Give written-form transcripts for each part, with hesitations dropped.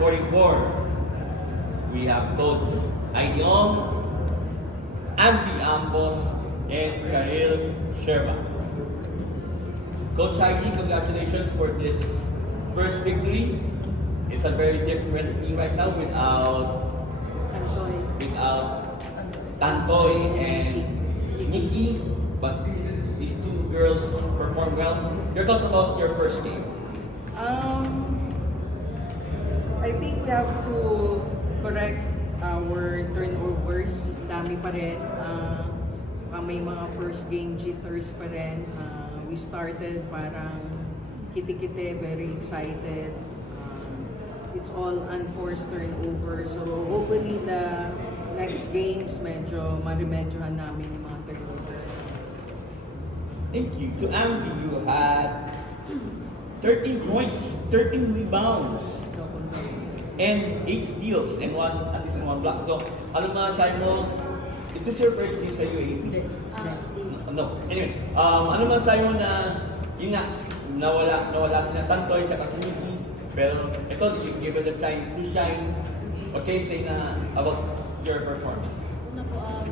44, we have Coach Aidion, Andy Ambos, and Khalil Sherba. Coach Heidi, congratulations for this first victory. It's a very different team right now without Tantoy and Nikki, but these two girls performed well. Your thoughts about your first game? I think we have to correct our turnovers. Dami pa rin. May mga first game jitters pa rin. We started parang kiti-kiti, very excited. It's all unforced turnover. So hopefully the next games medyo maremedyohan namin yung mga turnovers. Thank you. To Andy, you had 13 points, 13 rebounds, and 8 steals, and 1 assist and 1 block. So, ano mga sabi mo? Is this your first game sa UAP? No. Anyway, ano mga sabi mo na, yun nga, nawala sila Tantoy at si Nikki, pero ito, you give it a time to shine. What can you say na about your performance? Una po,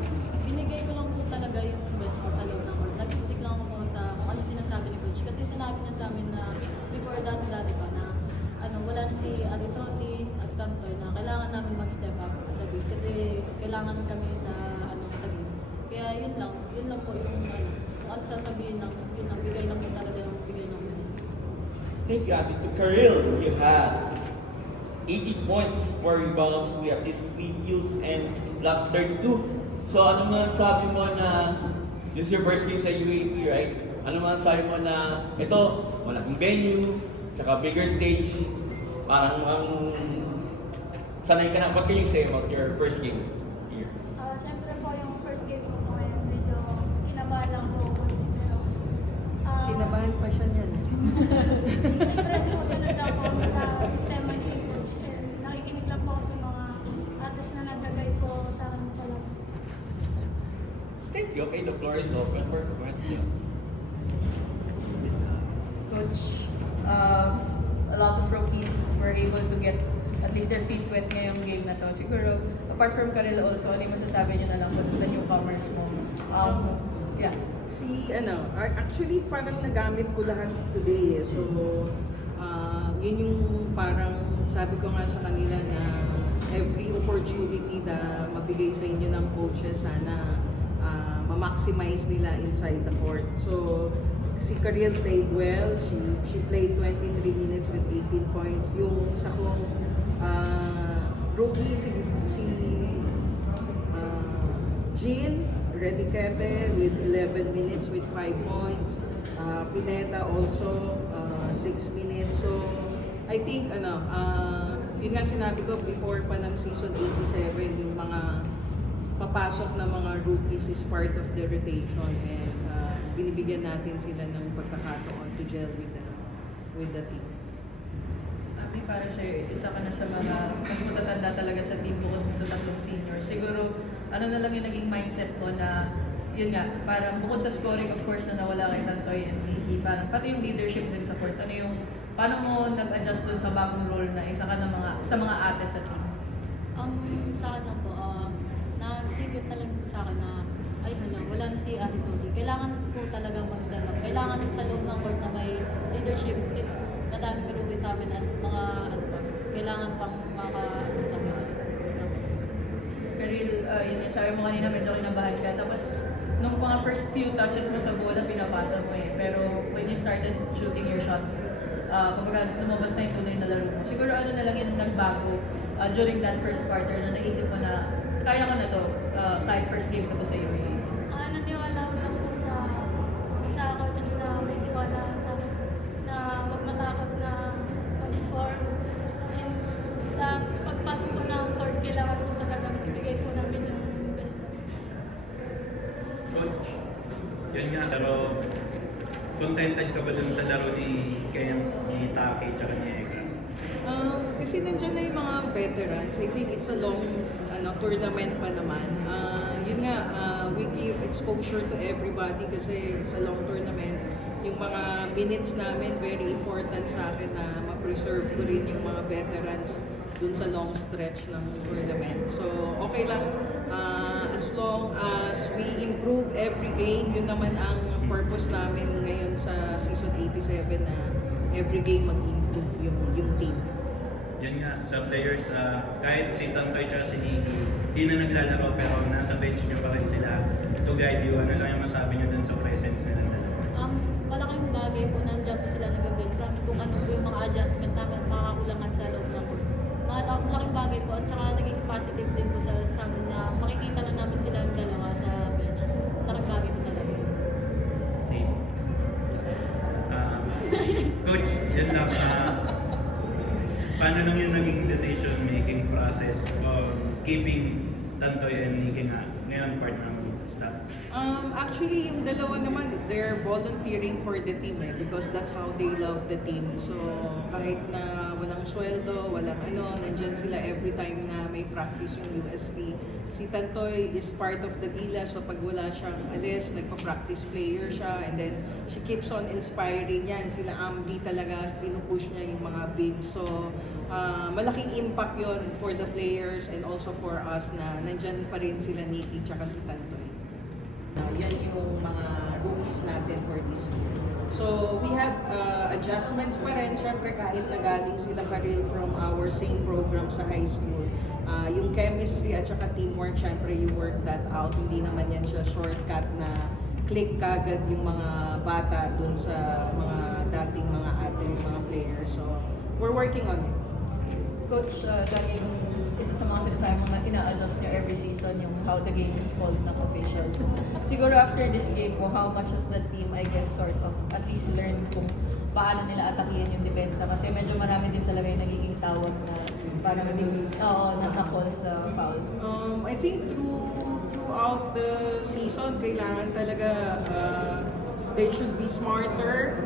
binigay ko lang po talaga yung best ko sa loob ng court. Nag-stick lang ako sa kung ano sinasabi ni Coach. Kasi sinabi niya sa amin na before that, dati pa na wala na si Aditoti at Tantoy na kailangan namin mag-step up as a big kasi kailangan kami sa game. Kaya yun lang po yung kung ano sasabihin lang, yun lang, bigay lang po talaga yung bigay ng best. Thank you, Abby. To Khalil, you had 80 points, 4 rebounds, 3 assists, 3 steals, and plus 32. So ano man sabi mo na this is your first game sa UAP, right? Ano man sabi mo na ito, wala kang venue, tsaka bigger stage, parang sanay ka na. What can you say about your first game here? Siyempre po yung first game ko po ngayon, medyo kinabahan lang po ako. Pero, Kinabahan pa siya niyan. siyempre sumusunod lang po ako sa sistema ni Coach. And nakikinig lang po ako sa mga artists na nagagay po sa akin pa lang. Thank you. Okay, the floor is open for questions. Coach, a lot of rookies were able to get at least their feet wet ngayong game na to. Siguro, apart from Khalil also, ano yung masasabi niyo na lang po sa newcomers mo? Yeah. Actually parang nagamit ko lahat today. So, yun yung parang sabi ko nga sa kanila na every opportunity na mabigay sa inyo ng coaches, sana ma-maximize nila inside the court. So, si Kariel played well. She played 23 minutes with 18 points. Yung isa kong rookie, si Jean Rediquete with 11 minutes with 5 points. Pineta also 6 minutes. So, I think, yun nga sinabi ko before pa ng season 87, yung mga papasok na mga rookies is part of the rotation, and binibigyan natin sila ng pagkakataon to gel with the team. Abi, para sa'yo, isa ka na sa mga mas matatanda talaga sa team bukod sa tatlong seniors. Siguro, ano na lang yung naging mindset mo na, yun nga, parang bukod sa scoring, of course, na nawala kay Tantoy and Nikki, parang pati yung leadership din sa court. Ano yung, paano mo nag-adjust dun sa bagong role na isa ka na sa mga ate sa team? Sa akin lang po, nagsingit na lang po sa akin na ay wala na si Ate Cody. Kailangan po talagang mag-step up. Kailangan sa loob ng court na may leadership since madami marubi sa amin at mga kailangan pang makasabi. Karil, yun yung sabi mo kanina, medyo kinabahan ka. Tapos, nung mga first few touches mo sa bola, pinapasa mo eh. Pero when you started shooting your shots, kumbaga lumabas na yung tuloy na laro mo. Siguro ano na lang yung nagbago during that first quarter na naisip mo na kaya ko na to, kahit first game ko to sa UAE. Naniwala ko lang po sa coaches na may tiwala sa akin na huwag matakot na mag-score. And sa pagpasok ko ng court, kailangan po talaga ibigay po namin yung best po. Coach, yun nga, pero contented ka ba dun sa laro ni Ken, ni Taki, tsaka ni Ekra? kasi nandiyan na yung mga veterans. I think it's a long tournament pa naman. Yun nga, we give exposure to everybody kasi it's a long tournament. Yung mga minutes namin, very important sa akin na ma-preserve ko rin yung mga veterans dun sa long stretch ng tournament. So, okay lang. As long as we improve every game, yun naman ang purpose namin ngayon sa season 87 na every game mag-improve yung team. Yun nga, sa players, kahit si Tantoy at si Nikki, di na naglalaro pero nasa bench nyo pa rin sila to guide you. Ano lang yung masabi nyo dun sa presence nila? Malaking bagay po nandiyan po sila nag-guide sa amin kung ano po yung mga adjustment namin, makakulangan sa loob ng court. Malaking bagay po at saka naging positive din po sa amin na makikita na namin sila yung dalawa sa bench. Malaking bagay po talaga. Si Coach, yun lang. Paano lang yung naging decision-making process of keeping Tantoy and Nikki nga ngayon part ng staff? Actually, yung dalawa naman, they're volunteering for the team because that's how they love the team. So, kahit na walang sweldo, walang nandyan sila every time na may practice yung UST. Si Tantoy is part of the Gila, so pag wala siyang alis, nagpa-practice player siya, and then she keeps on inspiring yan. Sila Ambi talaga, pinupush niya yung mga big. So, malaking impact yon for the players and also for us na nandyan pa rin sila Nikki tsaka si Tantoy. Yan yung mga rookies natin for this year. So, we have adjustments pa rin. Siyempre, kahit nagaling sila pa rin from our same program sa high school. Yung chemistry at saka teamwork, siyempre, you work that out. Hindi naman yan siya shortcut na click kagad yung mga bata dun sa mga dating mga athlete, mga players. So, we're working on it. Coach, laging isa sa mga sinasabi mo na ina-adjust niya every season yung how the game is called ng officials. Siguro after this game po, how much has the team, I guess, sort of at least learn kung paano nila atakihin yung depensa? Kasi medyo marami din talaga yung nagiging tawag na parang na-call sa foul. I think throughout the season, kailangan talaga they should be smarter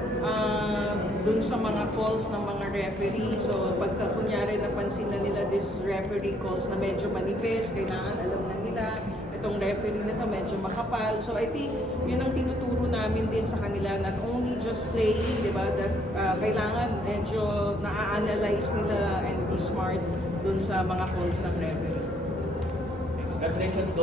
dun sa mga calls ng mga referee. So, pagka kunyari napansin na nila this referee calls na medyo manipis, kailangan alam na nila itong referee na to medyo makapal. So, I think yun ang tinuturo namin din sa kanila, not only just playing, di ba, that kailangan medyo na-analyze nila and be smart dun sa mga calls ng referee. Congratulations, Coach.